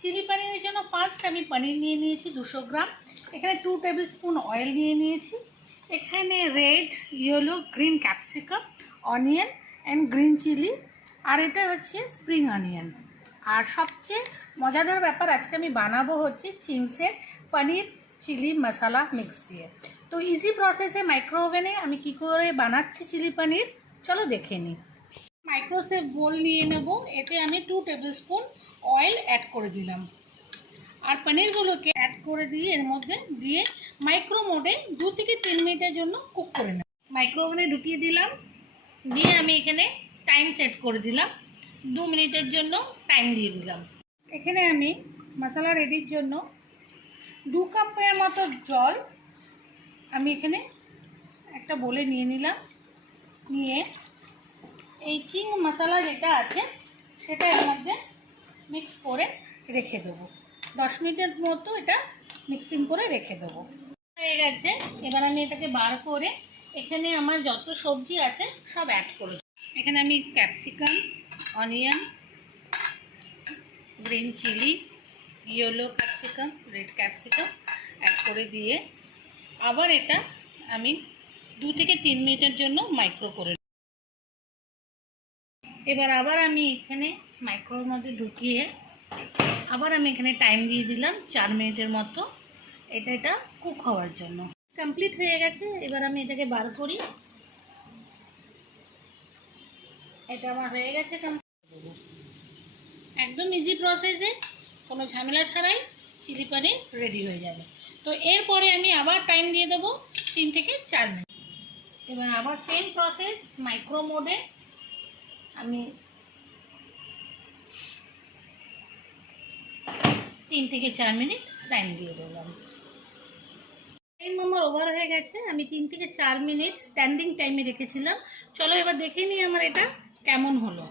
Chilli পনিরের জন্য first আমি পনির নিয়ে নিয়েছি 200 গ্রাম। এখানে 2 টেবিল স্পুন অয়েল নিয়ে নিয়েছি। এখানে red, yellow, green capsicum, onion and green chilli, আর এটা হচ্ছে স্প্রিং অনিয়ন। আর সবচেয়ে মজাদার ব্যাপার, আজকে আমি বানাবো হচ্ছে চিংসের পনির চিলি মশলা মিক্স দিয়ে। তো ইজি প্রসেসে মাইক্রো ওভেনে আমি কি করে বানাচ্ছি চিলি পনির, চলো দেখে নিই। মাইক্রোসেভ বোল নিয়ে নেব, এতে আমি 2 টেবিল স্পুন অয়েল অ্যাড করে দিলাম। আর পনিরগুলোকে অ্যাড করে দিয়ে এর মধ্যে দিয়ে মাইক্রো মোডে 2 থেকে 3 মিনিটের জন্য কুক করে নেব। মাইক্রো ওভেনে ঢুকিয়ে দিলাম, দিয়ে আমি এখানে টাইম সেট করে দিলাম, 2 মিনিটের জন্য টাইম দিয়ে দিলাম। এখানে আমি মশলা রেডির জন্য 2 কাপের মতো জল আমি এখানে একটা বলে নিয়ে নিলাম। নিয়ে এই চিং মশলা যেটা আছে সেটা এর মধ্যে মিক্স করে রেখে দেবো। 10 মিনিটের মতো এটা মিক্সিং করে রেখে দেবো। হয়ে গেছে, এবার আমি এটাকে বার করে এখানে আমার যত সবজি আছে সব অ্যাড করে দেবো। এখানে আমি capsicum, onion, green chilli, yellow capsicum, red capsicum add করে দিয়ে আবার এটা আমি 2 থেকে 3 মিনিটের জন্য মাইক্রো করে। এবার আবার আমি এখানে মাইক্রোর মধ্যে ঢুকিয়ে আবার আমি এখানে টাইম দিয়ে দিলাম 4 মিনিটের মতো, এটা কুক হওয়ার জন্য। কমপ্লিট হয়ে গেছে, এবার আমি এটাকে বার করি। এটা আমার হয়ে গেছে একদম ইজি প্রসেসে, কোনো ঝামেলা ছাড়াই চিলি পনির রেডি হয়ে যাবে। তো এরপরে আমি আবার টাইম দিয়ে দেবো 3 থেকে 4 মিনিট। এবার আবার সেম প্রসেস, মাইক্রো মোডে আমি 3 থেকে 4 মিনিট টাইম দিয়ে দিলাম। টাইম আমার ওভার হয়ে গেছে, আমি 3 থেকে 4 মিনিট স্ট্যান্ডিং টাইমে রেখেছিলাম। চলো এবার দেখে নিই আমার এটা কেমন হলো।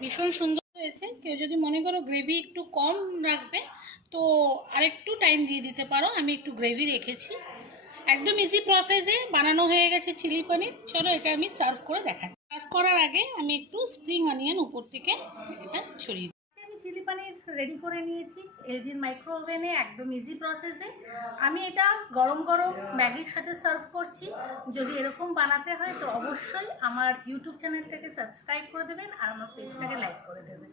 ভীষণ সুন্দর হয়েছে। কেউ যদি মনে করো গ্রেভি একটু কম রাখবে তো আরেকটু টাইম দিয়ে দিতে পারো, আমি একটু গ্রেভি রেখেছি। একদম ইজি প্রসেসে বানানো হয়ে গেছে চিলি পনির। চলো এটা আমি সার্ভ করে দেখাই। সার্ভ করার আগে আমি একটু স্প্রিং অনিয়ন উপর থেকে এটা ছড়িয়ে দিই। আমি চিলি পনির রেডি করে নিয়েছি এলজির মাইক্রো ওভেনে, একদম ইজি প্রসেসে। আমি এটা গরম গরম ম্যাগির সাথে সার্ভ করছি। যদি এরকম বানাতে হয় তো অবশ্যই আমার ইউটিউব চ্যানেলটাকে সাবস্ক্রাইব করে দেবেন আর আমার পেজটাকে লাইক করে দেবেন।